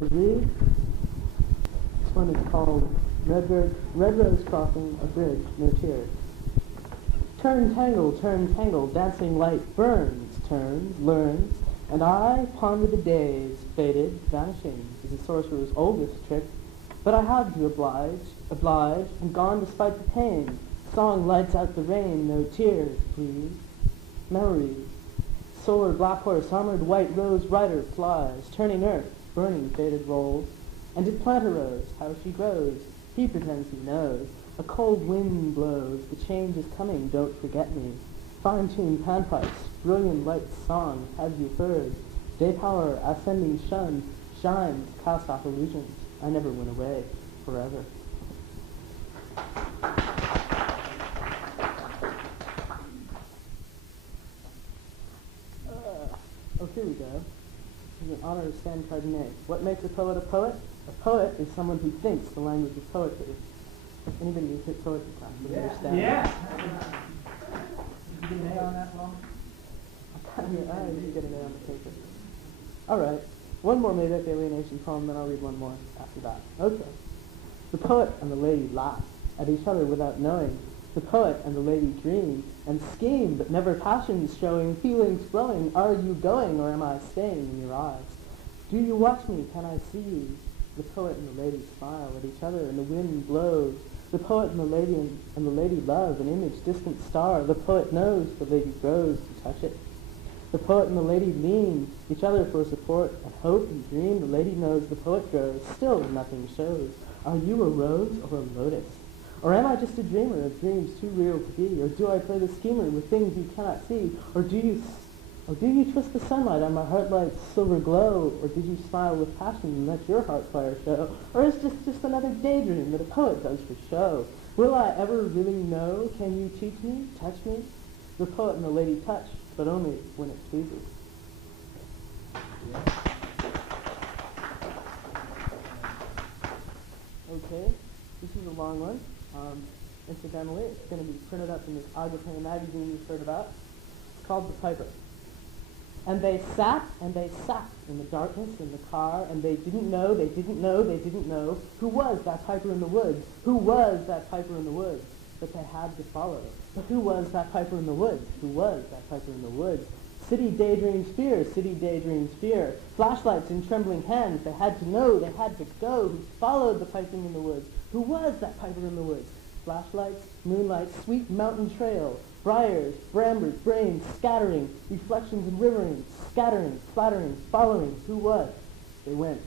Read. This one is called Red Rose Crossing a Bridge, No Tears. Turn, tangle, dancing light burns, turns, learns, and I ponder the days, faded, vanishing, is the sorcerer's oldest trick. But I had to oblige, and gone despite the pain. Song lights out the rain, no tears, please. Memories. Solar black horse, armored white rose rider flies, turning earth, burning faded rolls. And did plant a rose, how she grows, he pretends he knows. A cold wind blows, the change is coming, don't forget me. Fine-tuned panpipes, brilliant light song, have you heard? Day power, ascending shines, cast off illusions. I never went away, forever. Here we go. In honor of San Cardenet. What makes a poet a poet? A poet is someone who thinks the language of poetry. Anybody who's hit poetry class would understand. Yeah. Did you get an A on that one? I didn't get an A on the paper. All right. One more Maybeck alienation poem, then I'll read one more after that. Okay. The poet and the lady laugh at each other without knowing. The poet and the lady dream and scheme, but never passions showing, feelings flowing. Are you going, or am I staying in your eyes? Do you watch me? Can I see you? The poet and the lady smile at each other, and the wind blows. The poet and the lady love an image, distant star. The poet knows, the lady grows to touch it. The poet and the lady lean each other for support and hope and dream. The lady knows, the poet grows. Still nothing shows. Are you a rose or a lotus? Or am I just a dreamer of dreams too real to be? Or do I play the schemer with things you cannot see? Or do you twist the sunlight on my heart light's silver glow? Or did you smile with passion and let your heart fire show? Or is this just another daydream that a poet does for show? Will I ever really know? Can you teach me? Touch me? The poet and the lady touch, but only when it pleases. Okay, this is a long one. Incidentally, it's going to be printed up in this Agape magazine you've heard about. It's called The Piper. And they sat in the darkness in the car, and they didn't know who was that piper in the woods, but they had to follow. But who was that piper in the woods? City daydreams fear, flashlights in trembling hands, they had to know, they had to go, who followed the piping in the woods? Who was that piper in the woods? Flashlights, moonlight, sweet mountain trail, briars, brambers, brains, scattering, reflections and rivering, scattering, flattering, following. Who was? They went.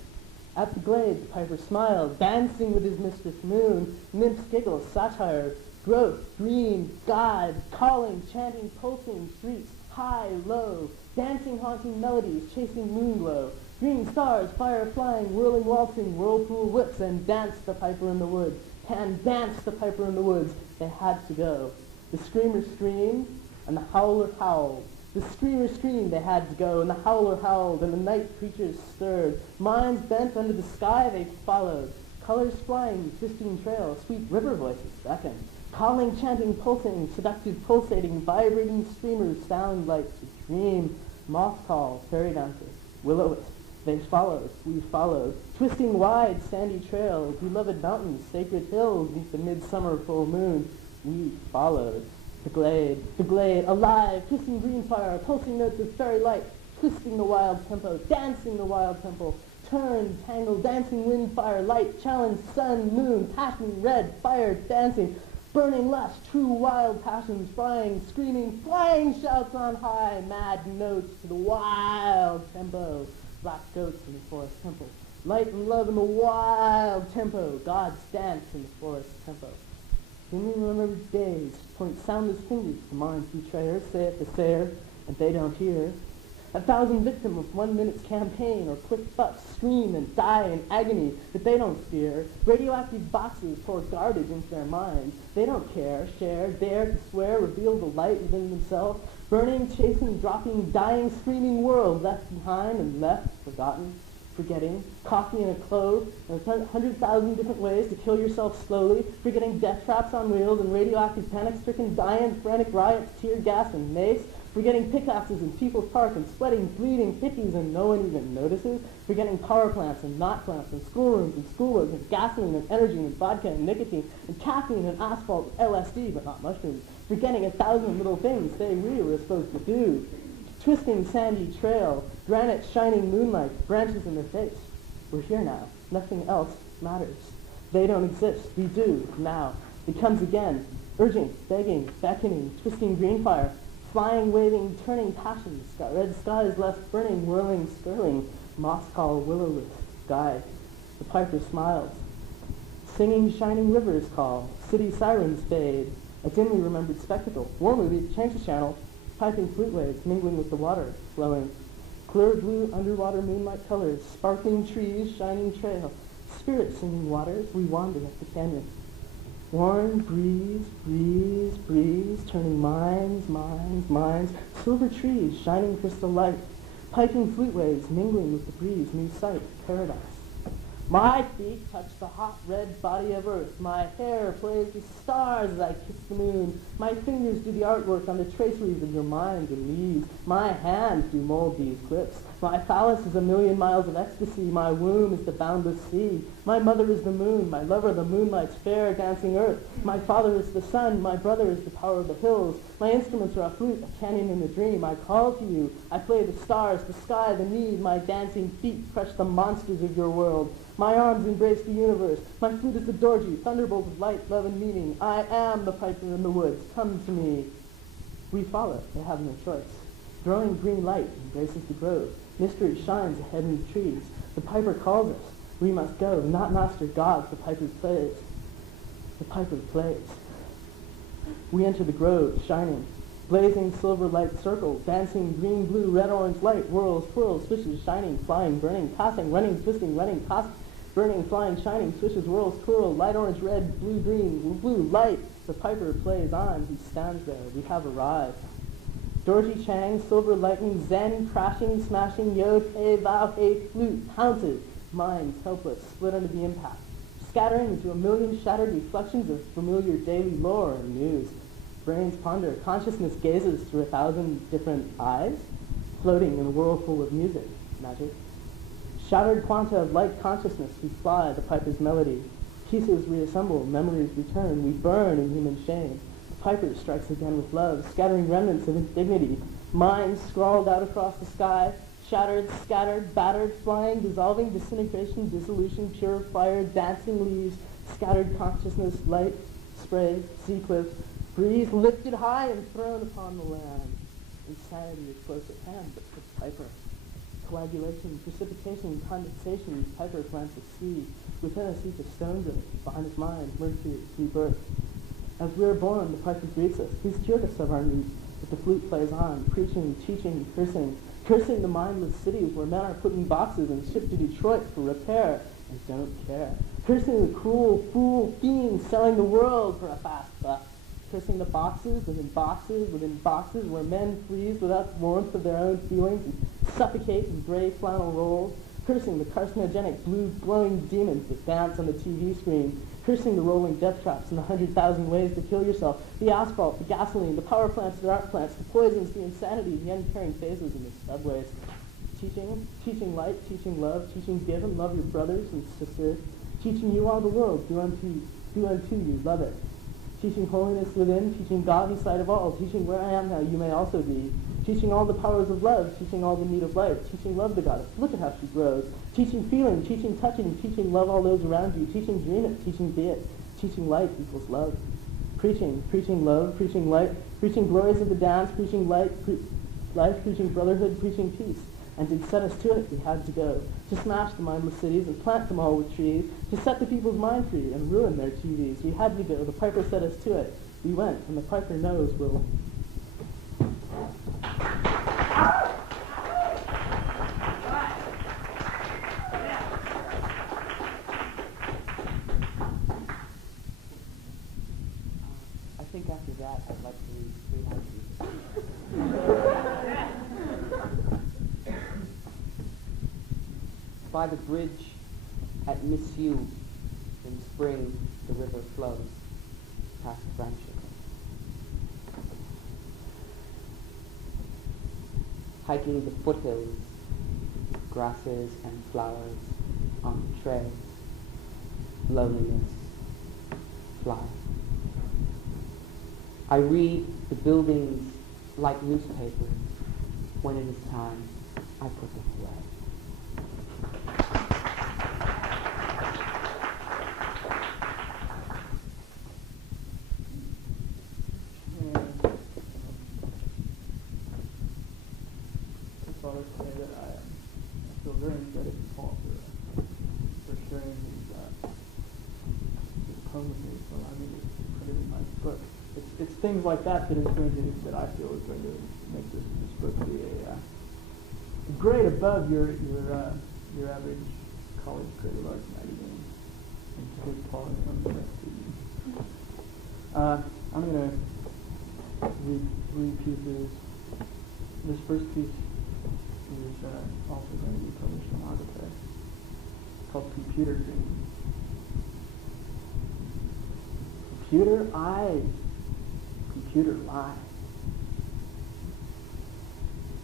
At the glade, the piper smiled, dancing with his mistress moon, nymphs giggle, satire, growth, dream, God, calling, chanting, pulsing, streets, high, low, dancing, haunting melodies, chasing moonglow, green stars, fire flying, whirling, waltzing, whirlpool whips, and dance the piper in the woods. Can dance the piper in the woods. They had to go. The screamer screamed, and the howler howled. The screamer screamed, they had to go, and the howler howled, and the night creatures stirred. Minds bent under the sky, they followed. Colors flying, twisting trail, sweet river voices beckoned. Calling, chanting, pulsing, seductive, pulsating, vibrating streamers sound like a dream. Moth call, fairy dancers, will-o-wisp. They followed, we followed, twisting wide sandy trails, beloved mountains, sacred hills, beneath the midsummer full moon. We followed. The glade, alive, kissing green fire, pulsing notes of fairy light, twisting the wild tempo, dancing the wild tempo, turn, tangle, dancing wind, fire, light, challenge, sun, moon, passion, red, fire, dancing, burning lust, true wild passions, flying, screaming, flying shouts on high, mad notes to the wild tempo. Black goats in the forest temple, light and love in the wild tempo, God's dance in the forest tempo. Then we remember days, point soundless fingers to mind's betrayer, say it to sayer, and they don't hear. 1,000 victims of 1 minute's campaign, or quick bucks scream and die in agony that they don't fear. Radioactive boxes pour garbage into their minds. They don't care, share, dare to swear, reveal the light within themselves. Burning, chasing, dropping, dying, screaming world left behind and left, forgotten, forgetting. Coffee in a clove, and 100,000 different ways to kill yourself slowly. Forgetting death traps on wheels and radioactive panic-stricken, dying, frantic riots, tear gas and mace. Forgetting pickaxes in People's Park and sweating, bleeding hippies and no one even notices. Forgetting power plants and not plants and schoolrooms and schoolwork and gasoline and energy and vodka and nicotine and caffeine and asphalt, LSD, but not mushrooms. Forgetting 1,000 little things they we were supposed to do. Twisting sandy trail, granite shining moonlight, branches in their face. We're here now. Nothing else matters. They don't exist. We do now. It comes again. Urging, begging, beckoning, twisting green fire, flying, waving, turning passions, red skies left burning, whirling, skirling, moss tall, willowless sky. The piper smiles. Singing shining rivers call, city sirens fade, a dimly remembered spectacle. War movie, change the channel, piping flute waves mingling with the water, flowing. Clear blue underwater moonlight colors, sparkling trees, shining trail, spirits singing waters, we wander up the canyon. Warm breeze, breeze, breeze, turning minds, minds, minds, silver trees, shining crystal light, piping flute waves mingling with the breeze, new sight, paradise. My feet touch the hot red body of earth. My hair plays with stars as I kiss the moon. My fingers do the artwork on the traceries of your mind and leaves. My hands do mold these clips. My phallus is 1,000,000 miles of ecstasy. My womb is the boundless sea. My mother is the moon. My lover the moonlight's fair dancing earth. My father is the sun. My brother is the power of the hills. My instruments are a flute, a canyon, and a dream. I call to you. I play the stars, the sky, the need. My dancing feet crush the monsters of your world. My arms embrace the universe. My flute is the dorji, thunderbolt of light, love, and meaning. I am the piper in the woods. Come to me. We follow. They have no choice. Growing green light embraces the grove. Mystery shines ahead in the trees. The piper calls us. We must go. Not master gods. The piper plays. The piper plays. We enter the grove, shining. Blazing silver light circles, dancing green, blue, red, orange light, whirls, twirls, swishes, shining, flying, burning, passing, running, twisting, running, passing, burning, flying, shining, swishes, whirls, twirl, light, orange, red, blue, green, blue, light. The piper plays on. He stands there. We have arrived. Dorji Chang, silver lightning, zen, crashing, smashing, yod, hey, vow, hey, flute, pounces, minds helpless, split under the impact, scattering into 1,000,000 shattered reflections of familiar daily lore and news. Brains ponder, consciousness gazes through 1,000 different eyes, floating in a whirlpool of music, magic. Shattered quanta of light consciousness, we fly the piper's melody. Pieces reassemble, memories return, we burn in human shame. The piper strikes again with love, scattering remnants of indignity. Minds scrawled out across the sky, shattered, scattered, battered, flying, dissolving, disintegration, dissolution, pure fire, dancing leaves, scattered consciousness, light, spray, sea cliffs, breeze lifted high and thrown upon the land. Insanity is close at hand, but for the piper. Coagulation, precipitation, condensation, piper plants a seed. Within us each a stone growth, behind his mind, mercury, rebirth. As we are born, the piper greets us. He's cured us of our needs, but the flute plays on, preaching, teaching, cursing the mindless cities where men are put in boxes and shipped to Detroit for repair and don't care. Cursing the cruel, fool fiends selling the world for a fast buck. Cursing the boxes within boxes within boxes where men freeze without the warmth of their own feelings and suffocate in gray flannel rolls. Cursing the carcinogenic blue glowing demons that dance on the TV screen. Cursing the rolling death traps and the 100,000 ways to kill yourself. The asphalt, the gasoline, the power plants, the art plants, the poisons, the insanity, the uncaring phases in the subways. Teaching light, teaching love, teaching give and love your brothers and sisters. Teaching you all the world, do unto you, love it. Teaching holiness within, teaching God inside of all, teaching where I am now you may also be, teaching all the powers of love, teaching all the need of life, teaching love the goddess, look at how she grows, teaching feeling, teaching touching, teaching love all those around you, teaching dream it, teaching be it, teaching life equals love, preaching love, preaching light, preaching glories of the dance, preaching life, preaching brotherhood, preaching peace. And to set us to it, we had to go. To smash the mindless cities and plant them all with trees. To set the people's mind free and ruin their TVs. We had to go. The piper set us to it. We went, and the piper knows we'll... I think after that, I'd like to read 3 haikus. By the bridge at Misuse, in spring the river flows past branches. hiking the foothills, grasses and flowers on trails, loneliness, fly. I read the buildings like newspapers. When it is time, I put them away. First of all, let's say that I feel very indebted to Paul for sharing his poem with me, so allowing me to put it in my book. It's things like that is going to, that I feel is going to make this book be a grade above your average college creative arts magazine. And here's Paul on the next page. I'm going to read pieces. This first piece is also going to be published on Agape, called Computer Dreams. Computer eyes, computer lies.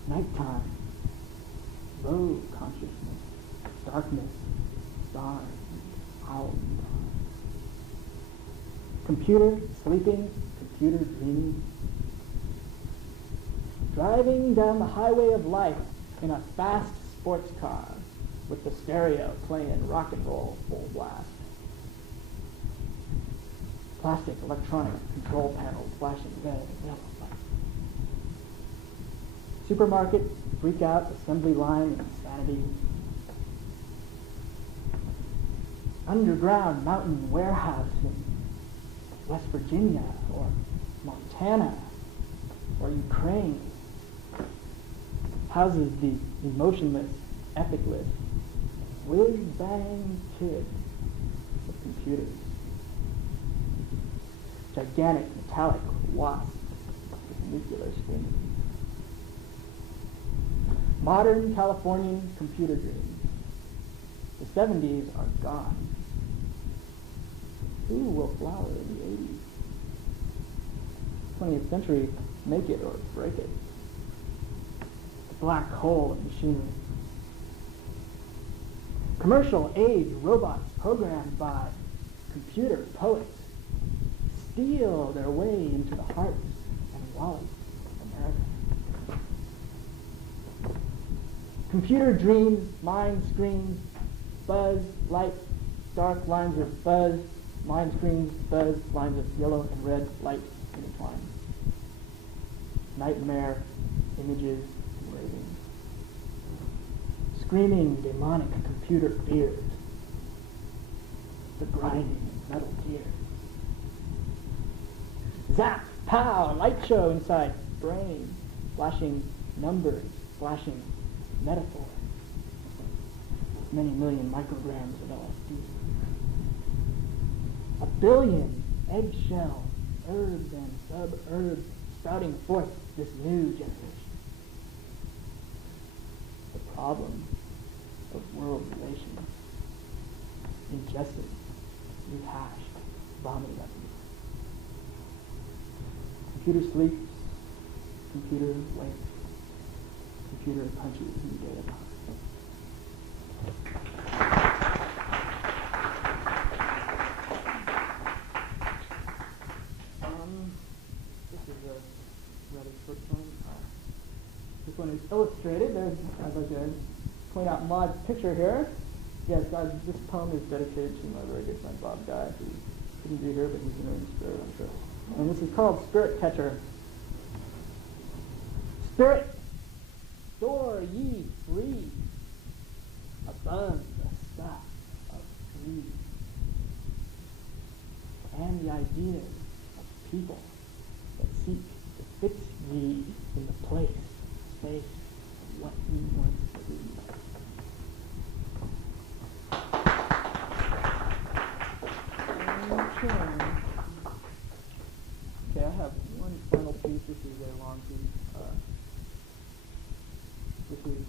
Nighttime, low consciousness, darkness, stars, owls. Computer sleeping, computer dreaming. Driving down the highway of life in a fast sports car with the stereo playing rock and roll full blast. Plastic electronic control panels flashing red and yellow lights. Supermarket, freak out, assembly line, insanity. Underground mountain warehouse in West Virginia or Montana or Ukraine houses the emotionless, ethicless, whiz-bang kid of computers. Gigantic metallic wasp with nuclear sting. Modern Californian computer dreams. The 70s are gone. Who will flower in the 80s? 20th century, make it or break it. The black hole of machinery. Commercial age robots programmed by computer poets steal their way into the hearts and wallets of America. Computer dreams, mind screens, buzz, light, dark lines of fuzz, mind screens, buzz, lines of yellow and red light intertwined. Nightmare images and ravings. Screaming demonic computer fears. The grinding metal gears. Zap, pow, light show inside brain, flashing numbers, flashing metaphors. Many million micrograms of LSD. A billion eggshell herbs and sub-herbs sprouting forth this new generation. The problem of world relations. Ingested, rehashed, vomited up. Computer sleeps, computer wakes, computer punches in the data box. This is a rather short poem. This one is illustrated. There's, I'd like to point out Maud's picture here. Yes, this poem is dedicated to my very good friend Bob Guy, who couldn't be here, but he's in spirit, I'm sure. And this is called Spirit Catcher. Spirit, soar ye free above the stuff of greed and the ideas of people that seek to fix ye in the place, space of what ye once believed. Okay, I have one final piece. This is a long piece. This is